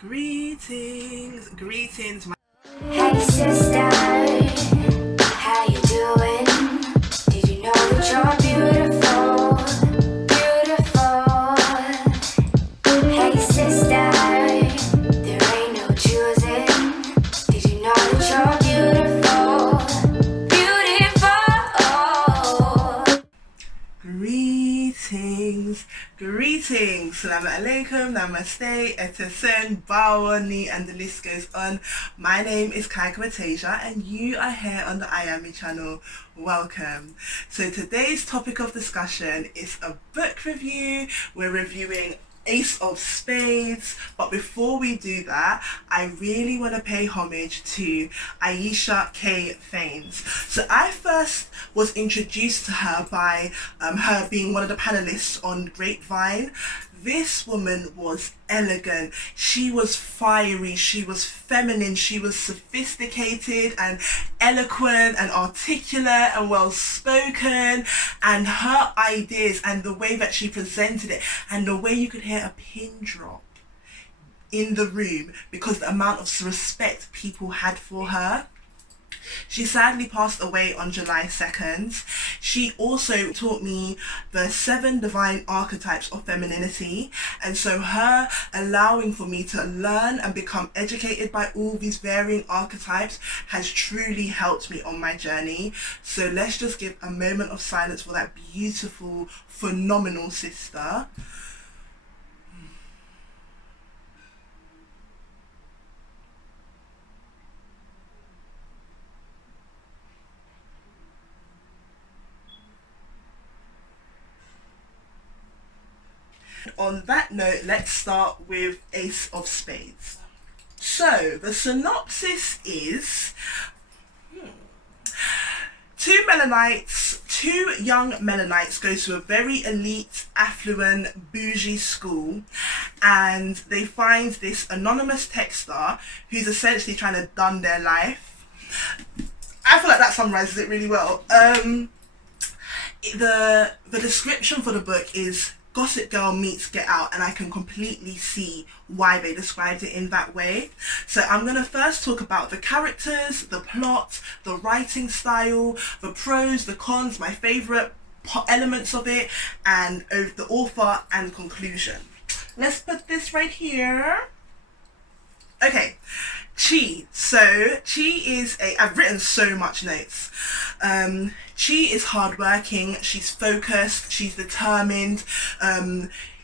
Greetings. Hey sister, how you doing? Did you know that you're beautiful, beautiful? Hey sister, there ain't no choosing. Did you know that you're beautiful, beautiful? Greetings. Salaam alaikum, namaste, etesen, bawani, and the list goes on. My name is Abike-Iyimide and you are here on the Eyeame channel. Welcome. So today's topic of discussion is a book review. We're reviewing Ace of Spades, but before we do that, I really want to pay homage to Ayesha Faines. So I first was introduced to her by her being one of the panelists on Grapevine. This woman was elegant, she was fiery, she was feminine, she was sophisticated and eloquent and articulate and well spoken, and her ideas and the way that she presented it and the way you could hear a pin drop in the room because the amount of respect people had for her. She sadly passed away on July 2nd. She also taught me the 7 divine archetypes of femininity, and so her allowing for me to learn and become educated by all these varying archetypes has truly helped me on my journey. So let's just give a moment of silence for that beautiful, phenomenal sister. On that note, let's start with Ace of Spades. So the synopsis is two young Melanites go to a very elite, affluent, bougie school, and they find this anonymous texter who's essentially trying to dun their life. I feel like that summarizes it really well. The description for the book is Gossip Girl meets Get Out, and I can completely see why they described it in that way. So I'm going to first talk about the characters, the plot, the writing style, the pros, the cons, my favourite elements of it, and the author and conclusion. Let's put this right here. Okay, Chi. So Chi is I've written so much notes. Chi is hardworking, she's focused, she's determined,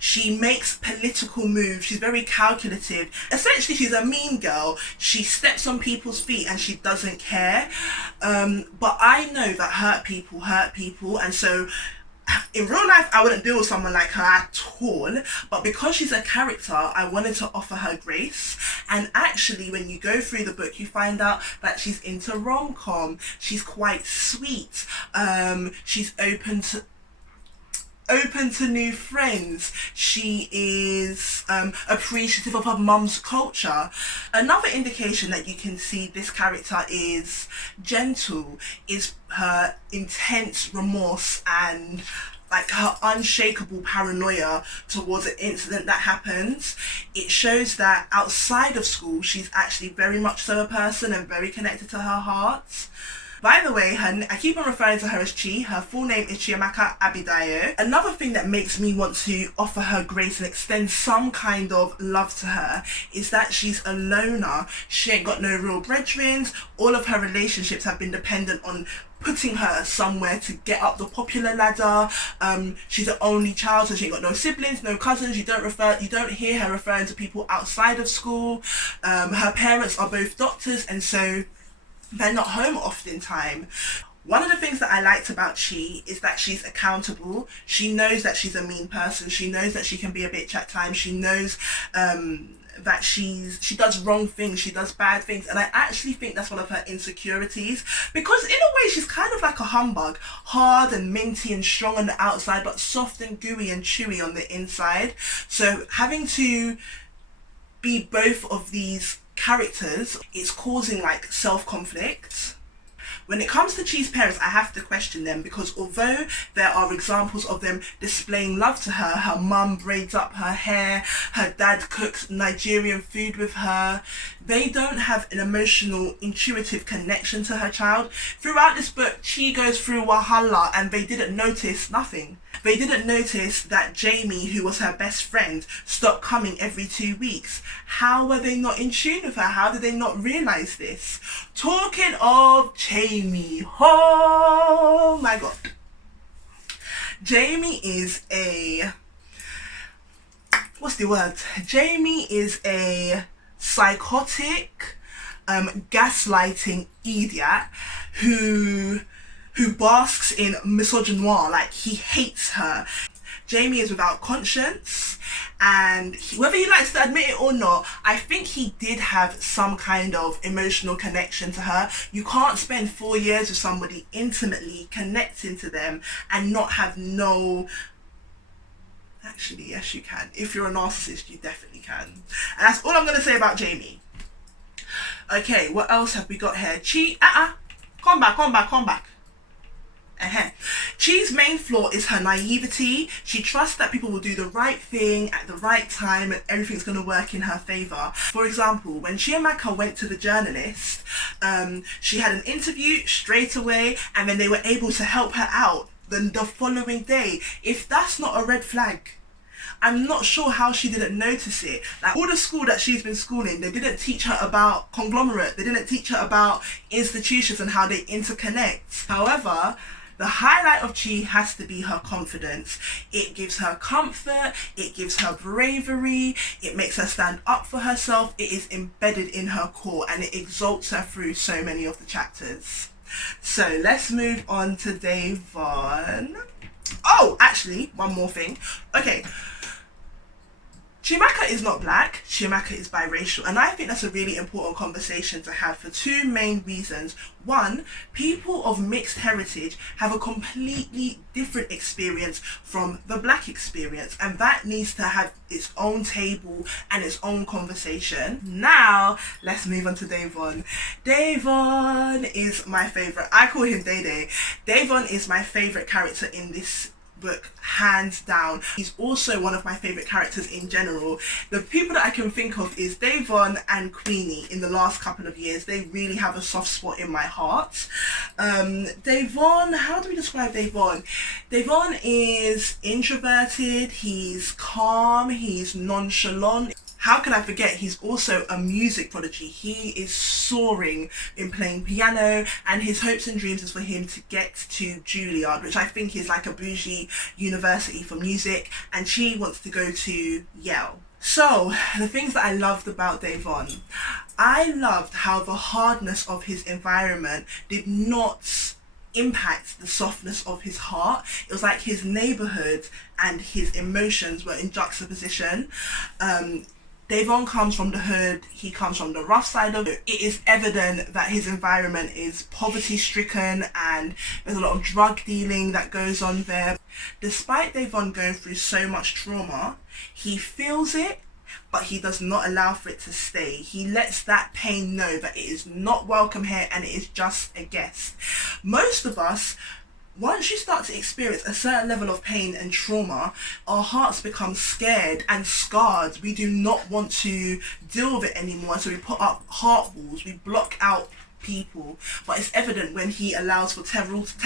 she makes political moves, she's very calculative. Essentially, she's a mean girl. She steps on people's feet and she doesn't care. But I know that hurt people, and so in real life, I wouldn't deal with someone like her at all, but because she's a character, I wanted to offer her grace. And actually, when you go through the book, you find out that she's into rom-com, she's quite sweet, she's open to new friends, she is appreciative of her mum's culture. Another indication that you can see this character is gentle is her intense remorse and like her unshakable paranoia towards an incident that happens. It shows that outside of school she's actually very much so a person and very connected to her heart. By the way, I keep on referring to her as Chi. Her full name is Chiamaka Abidayo. Another thing that makes me want to offer her grace and extend some kind of love to her is that she's a loner. She ain't got no real brethren. All of her relationships have been dependent on putting her somewhere to get up the popular ladder. She's an only child, so she ain't got no siblings, no cousins. You don't hear her referring to people outside of school. Her parents are both doctors, and so they're not home oftentimes. One of the things that I liked about Chi is that she's accountable. She knows that she's a mean person. She knows that she can be a bitch at times. She knows that she does wrong things, she does bad things, and I actually think that's one of her insecurities, because in a way she's kind of like a humbug, hard and minty and strong on the outside, but soft and gooey and chewy on the inside. So having to be both of these characters, it's causing like self-conflict. When it comes to Chi's parents, I have to question them, because although there are examples of them displaying love to her, her mum braids up her hair, her dad cooks Nigerian food with her, they don't have an emotional, intuitive connection to her child. Throughout this book, Chi goes through Wahala and they didn't notice nothing. They didn't notice that Jamie, who was her best friend, stopped coming every 2 weeks. How were they not in tune with her? How did they not realise this? Talking of Jamie, oh my god. Jamie is a... what's the word? Jamie is a psychotic, gaslighting idiot who basks in misogynoir. Like, he hates her. Jamie is without conscience, and whether he likes to admit it or not, I think he did have some kind of emotional connection to her. You can't spend 4 years with somebody intimately connecting to them and not have no... Actually, yes, you can. If you're a narcissist, you definitely can. And that's all I'm going to say about Jamie. Okay, what else have we got here? Chi, come back. Chi's main flaw is her naivety. She trusts that people will do the right thing at the right time and everything's going to work in her favour. For example, when Chiamaka went to the journalist, she had an interview straight away, and then they were able to help her out the following day. If that's not a red flag, I'm not sure how she didn't notice it. Like, all the school that she's been schooling, they didn't teach her about conglomerate. They didn't teach her about institutions and how they interconnect. However, the highlight of Chi has to be her confidence. It gives her comfort, it gives her bravery, it makes her stand up for herself, it is embedded in her core, and it exalts her through so many of the chapters. So let's move on to Devon. Oh, actually, one more thing. Okay. Chiamaka is not black, Chiamaka is biracial, and I think that's a really important conversation to have for two main reasons. One, people of mixed heritage have a completely different experience from the black experience, and that needs to have its own table and its own conversation. Now, let's move on to Devon. Devon is my favourite. I call him Day. Devon is my favourite character in this book, hands down. He's also one of my favourite characters in general. The people that I can think of is Devon and Queenie. In the last couple of years, they really have a soft spot in my heart. Devon, how do we describe Devon? Devon is introverted, he's calm, he's nonchalant. How can I forget, he's also a music prodigy. He is soaring in playing piano, and his hopes and dreams is for him to get to Juilliard, which I think is like a bougie university for music, and she wants to go to Yale. So, the things that I loved about Devon, I loved how the hardness of his environment did not impact the softness of his heart. It was like his neighbourhood and his emotions were in juxtaposition. Devon comes from the hood, he comes from the rough side of it. It is evident that his environment is poverty stricken and there's a lot of drug dealing that goes on there. Despite Devon going through so much trauma, he feels it, but he does not allow for it to stay. He lets that pain know that it is not welcome here and it is just a guest. Most of us, once you start to experience a certain level of pain and trauma, our hearts become scared and scarred. We do not want to deal with it anymore, so we put up heart walls, we block out people. But it's evident when he allows for Terrell to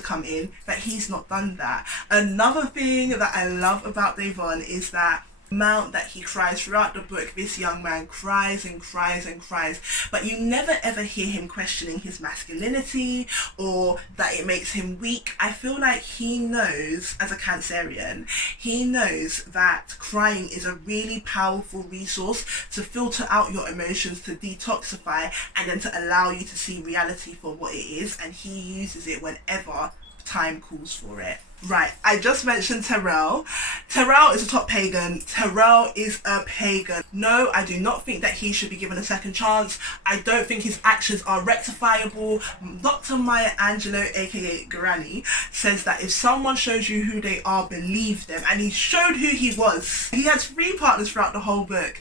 come in that he's not done that. Another thing that I love about Devon is that amount that he cries throughout the book. This young man cries and cries and cries, but you never ever hear him questioning his masculinity or that it makes him weak. I feel like he knows, as a Cancerian, he knows that crying is a really powerful resource to filter out your emotions, to detoxify, and then to allow you to see reality for what it is, and he uses it whenever time calls for it. Right, I just mentioned Terrell. Terrell is a top pagan. Terrell is a pagan. No, I do not think that he should be given a second chance. I don't think his actions are rectifiable. Dr. Maya Angelou, aka Granny, says that if someone shows you who they are, believe them. And he showed who he was. He had 3 partners throughout the whole book.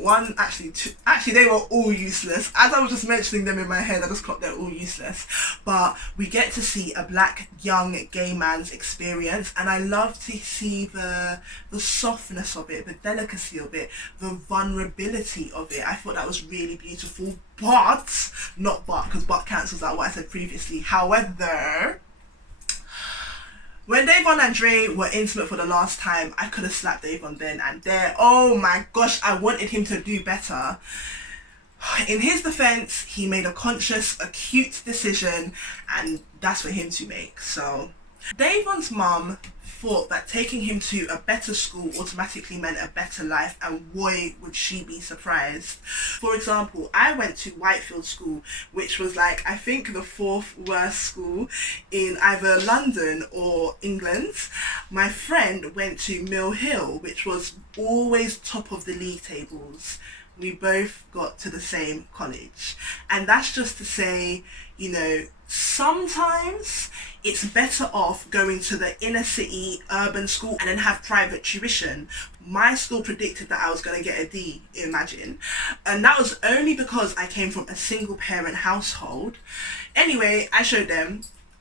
One, actually, two. Actually, they were all useless. As I was just mentioning them in my head, I just clocked they're all useless. But we get to see a black young gay man's experience, and I love to see the softness of it, the delicacy of it, the vulnerability of it. I thought that was really beautiful, but not but, because but cancels out what I said previously. However, when Devon and Dre were intimate for the last time, I could have slapped Devon then and there. Oh my gosh, I wanted him to do better. In his defense, he made a conscious, acute decision, and that's for him to make. So Devon's mum thought that taking him to a better school automatically meant a better life, and boy would she be surprised. For example, I went to Whitefield School, which was like, I think the 4th worst school in either London or England. My friend went to Mill Hill, which was always top of the league tables. We both got to the same college. And that's just to say, you know, sometimes it's better off going to the inner city urban school and then have private tuition. My school predicted that I was going to get a D, imagine. And that was only because I came from a single parent household. Anyway, I showed them.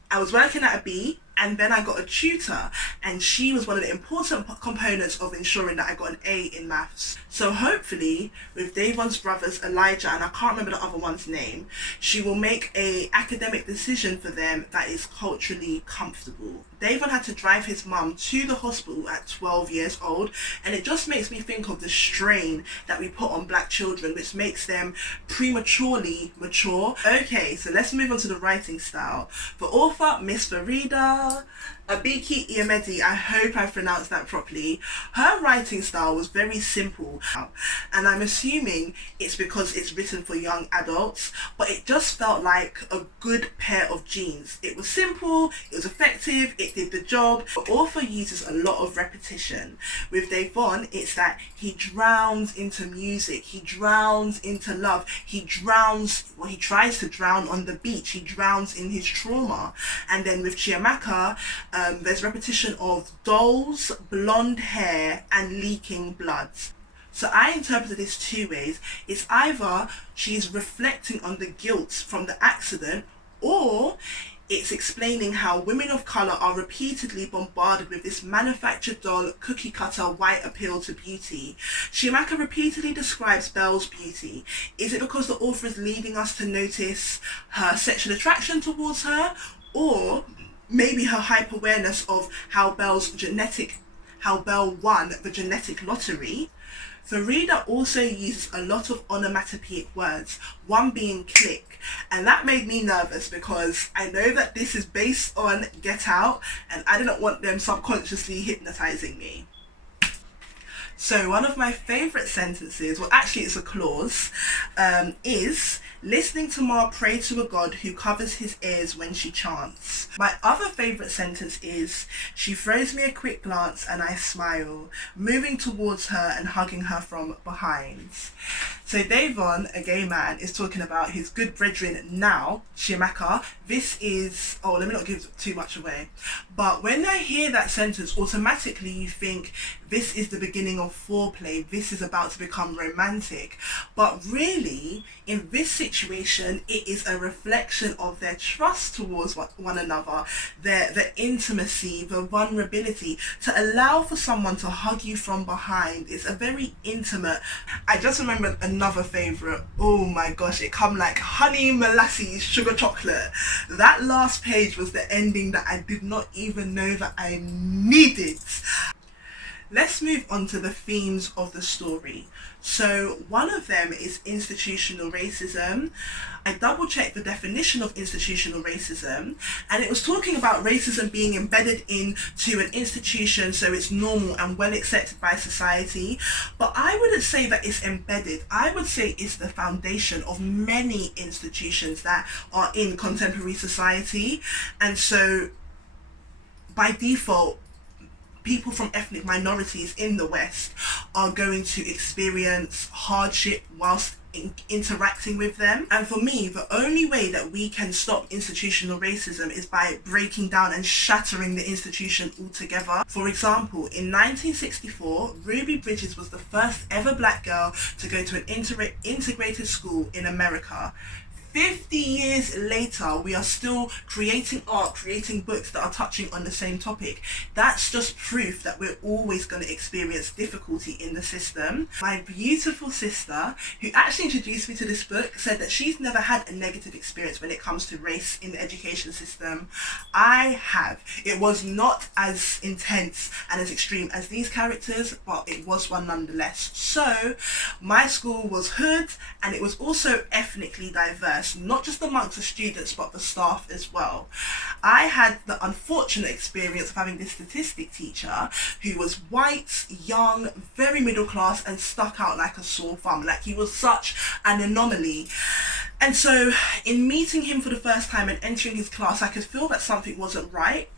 I was working at a B, and then I got a tutor, and she was one of the important components of ensuring that I got an A in maths. So hopefully, with Devon's brothers Elijah, and I can't remember the other one's name, she will make a academic decision for them that is culturally comfortable. Devon had to drive his mum to the hospital at 12 years old, and it just makes me think of the strain that we put on black children, which makes them prematurely mature. Okay, so let's move on to the writing style. The author, Miss Farida Abike-Iyimide, I hope I pronounced that properly. Her writing style was very simple, and I'm assuming it's because it's written for young adults, but it just felt like a good pair of jeans. It was simple, it was effective, it did the job. The author uses a lot of repetition. With Devon, it's that he drowns into music, he drowns into love, he tries to drown on the beach, he drowns in his trauma. And then with Chiamaka, there's repetition of dolls, blonde hair, and leaking blood. So I interpreted this 2 ways. It's either she's reflecting on the guilt from the accident, or it's explaining how women of colour are repeatedly bombarded with this manufactured doll, cookie cutter, white appeal to beauty. Chiamaka repeatedly describes Belle's beauty. Is it because the author is leading us to notice her sexual attraction towards her, or maybe her hyper-awareness of how Belle won the genetic lottery? Farida also uses a lot of onomatopoeic words, one being click, and that made me nervous because I know that this is based on Get Out, and I didn't want them subconsciously hypnotizing me. So one of my favourite sentences, well actually it's a clause, is listening to Ma pray to a God who covers his ears when she chants. My other favourite sentence is, she throws me a quick glance and I smile, moving towards her and hugging her from behind. So Devon, a gay man, is talking about his good brethren now, Chiamaka. This is, let me not give too much away. But when I hear that sentence, automatically you think this is the beginning of foreplay, this is about to become romantic. But really, in this situation, it is a reflection of their trust towards one another, the intimacy, the vulnerability. To allow for someone to hug you from behind is a very intimate. I just remembered another favourite. Oh my gosh, it come like honey, molasses, sugar chocolate. That last page was the ending that I did not even know that I needed. Let's move on to the themes of the story. So one of them is institutional racism. I double checked the definition of institutional racism, and it was talking about racism being embedded into an institution so it's normal and well accepted by society. But I wouldn't say that it's embedded. I would say it's the foundation of many institutions that are in contemporary society. And so by default, people from ethnic minorities in the West are going to experience hardship whilst interacting with them. And for me, the only way that we can stop institutional racism is by breaking down and shattering the institution altogether. For example, in 1964, Ruby Bridges was the first ever black girl to go to an integrated school in America. 50 years later, we are still creating art, creating books that are touching on the same topic. That's just proof that we're always going to experience difficulty in the system. My beautiful sister, who actually introduced me to this book, said that she's never had a negative experience when it comes to race in the education system. I have. It was not as intense and as extreme as these characters, but it was one nonetheless. So, my school was hood, and it was also ethnically diverse. Not just amongst the students but the staff as well. I had the unfortunate experience of having this statistic teacher who was white, young, very middle class, and stuck out like a sore thumb. Like, he was such an anomaly. And so in meeting him for the first time and entering his class, I could feel that something wasn't right.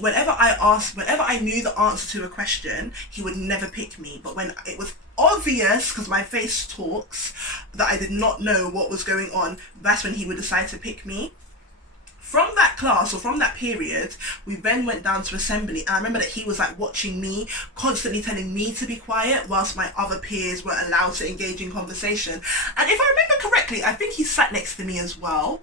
Whenever I knew the answer to a question, he would never pick me. But when it was obvious, because my face talks, that I did not know what was going on, that's when he would decide to pick me. From that class, or from that period, we then went down to assembly, and I remember that he was like watching me, constantly telling me to be quiet whilst my other peers were allowed to engage in conversation. And if I remember correctly, I think he sat next to me as well.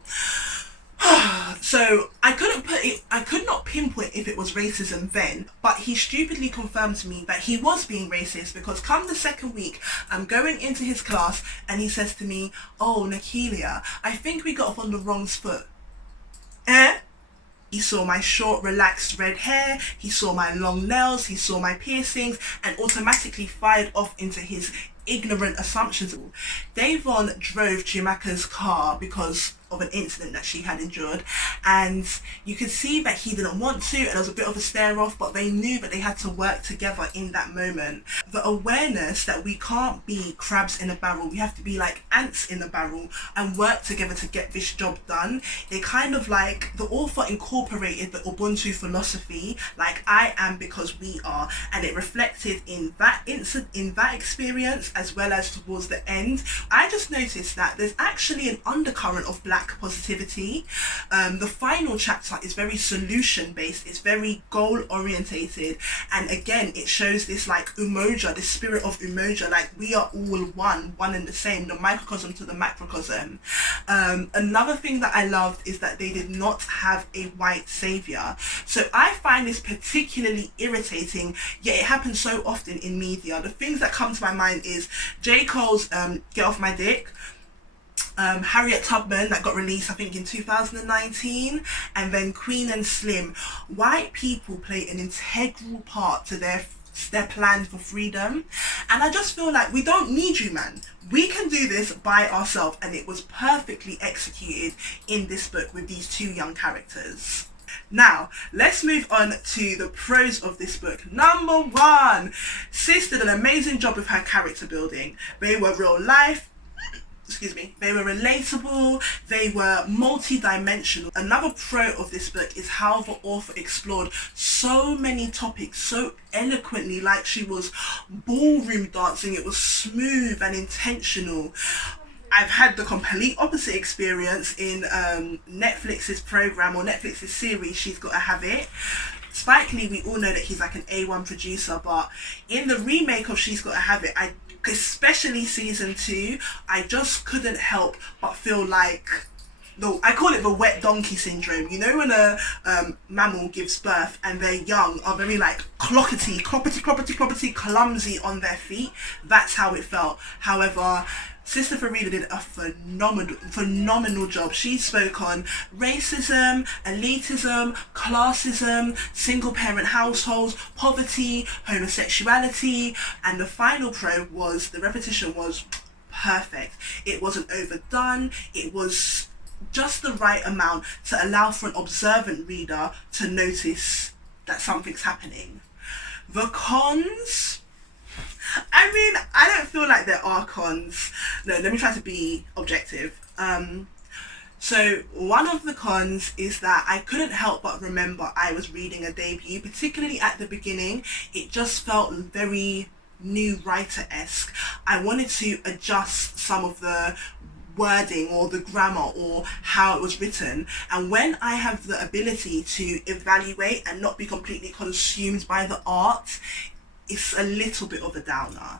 So I could not pinpoint if it was racism then, but he stupidly confirmed to me that he was being racist, because come the second week, I'm going into his class and he says to me, "Oh, Nakeelia, I think we got off on the wrong foot." He saw my short, relaxed red hair, he saw my long nails, he saw my piercings, and automatically fired off into his ignorant assumptions. Devon drove Chiamaka's car because of an incident that she had endured, and you could see that he didn't want to, and there was a bit of a stare off, but they knew that they had to work together in that moment. The awareness that we can't be crabs in a barrel, we have to be like ants in a barrel and work together to get this job done. It kind of like, the author incorporated the Ubuntu philosophy, like I am because we are, and it reflected in that experience as well as towards the end. I just noticed that there's actually an undercurrent of black positivity. The final chapter is very solution based, it's very goal orientated, and again it shows this like umoja, this spirit of umoja, like we are all one and the same, the microcosm to the macrocosm. Another thing that I loved is that they did not have a white savior. So I find this particularly irritating, yet it happens so often in media. The things that come to my mind is J. Cole's Get Off My Dick, Harriet Tubman, that got released I think in 2019, and then Queen and Slim. White people play an integral part to their plan for freedom, and I just feel like we don't need you, man. We can do this by ourselves, and it was perfectly executed in this book with these two young characters. Now, let's move on to the pros of this book. Number one, Sis did an amazing job with her character building. They were real life, they were relatable, they were multi-dimensional. Another pro of this book is how the author explored so many topics so eloquently, like she was ballroom dancing. It was smooth and intentional. I've had the complete opposite experience in Netflix's program, or Netflix's series, She's Gotta Have It. Spike Lee, we all know that he's like an A1 producer, but in the remake of She's Gotta Have It, especially season 2, I just couldn't help but feel like, I call it the wet donkey syndrome. You know when a mammal gives birth and their young are very like cloppity, clumsy on their feet? That's how it felt. However, Sister Farida did a phenomenal job. She spoke on racism, elitism, classism, single parent households, poverty, homosexuality, and the final pro was, the repetition was perfect. It wasn't overdone, it was just the right amount to allow for an observant reader to notice that something's happening. The cons, I mean, I don't feel like there are cons. No, let me try to be objective. So one of the cons is that I couldn't help but remember I was reading a debut, particularly at the beginning. It just felt very new writer-esque. I wanted to adjust some of the wording or the grammar or how it was written, and when I have the ability to evaluate and not be completely consumed by the art, it's a little bit of a downer.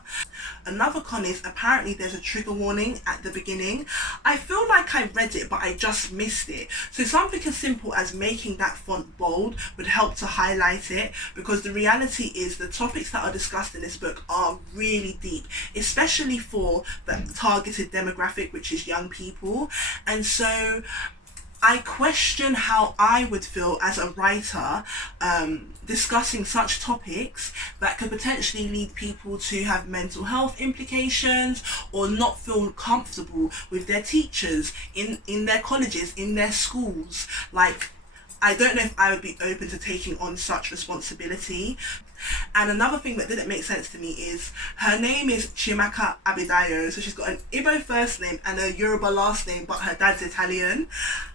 Another con is apparently there's a trigger warning at the beginning. I feel like I read it but I just missed it. So something as simple as making that font bold would help to highlight it, because the reality is the topics that are discussed in this book are really deep, especially for the targeted demographic, which is young people. And so I question how I would feel as a writer discussing such topics that could potentially lead people to have mental health implications or not feel comfortable with their teachers in their colleges, in their schools. Like, I don't know if I would be open to taking on such responsibility. And another thing that didn't make sense to me is her name is Chiamaka Abidayo, so she's got an Igbo first name and a Yoruba last name, but her dad's Italian.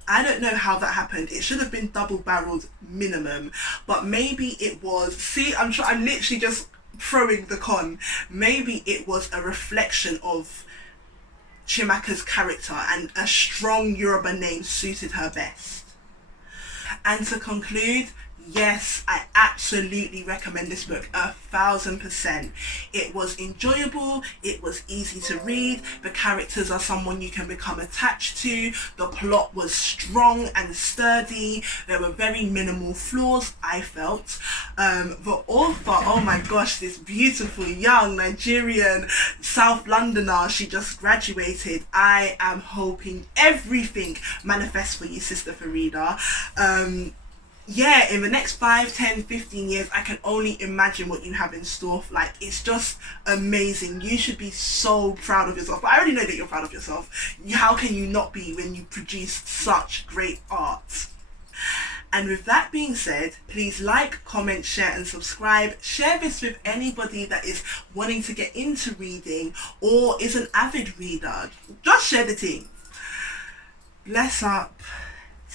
I don't know how that happened. It should have been double-barreled minimum, but maybe it was. See, I'm literally just throwing the con. Maybe it was a reflection of Chiamaka's character, and a strong Yoruba name suited her best. And to conclude, yes, I absolutely recommend this book 1,000%. It was enjoyable, it was easy to read, the characters are someone you can become attached to, the plot was strong and sturdy, there were very minimal flaws, I felt. The author, oh my gosh, this beautiful young Nigerian South Londoner, she just graduated. I am hoping everything manifests for you, Sister Farida. Yeah, in the next 5, 10, 15 years, I can only imagine what you have in store. Like, it's just amazing. You should be so proud of yourself. But I already know that you're proud of yourself. How can you not be when you produce such great art? And with that being said, please like, comment, share and subscribe. Share this with anybody that is wanting to get into reading or is an avid reader. Just share the thing. Bless up.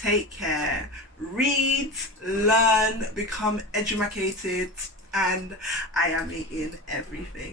Take care. Read, learn, become educated, and Eyeame in everything.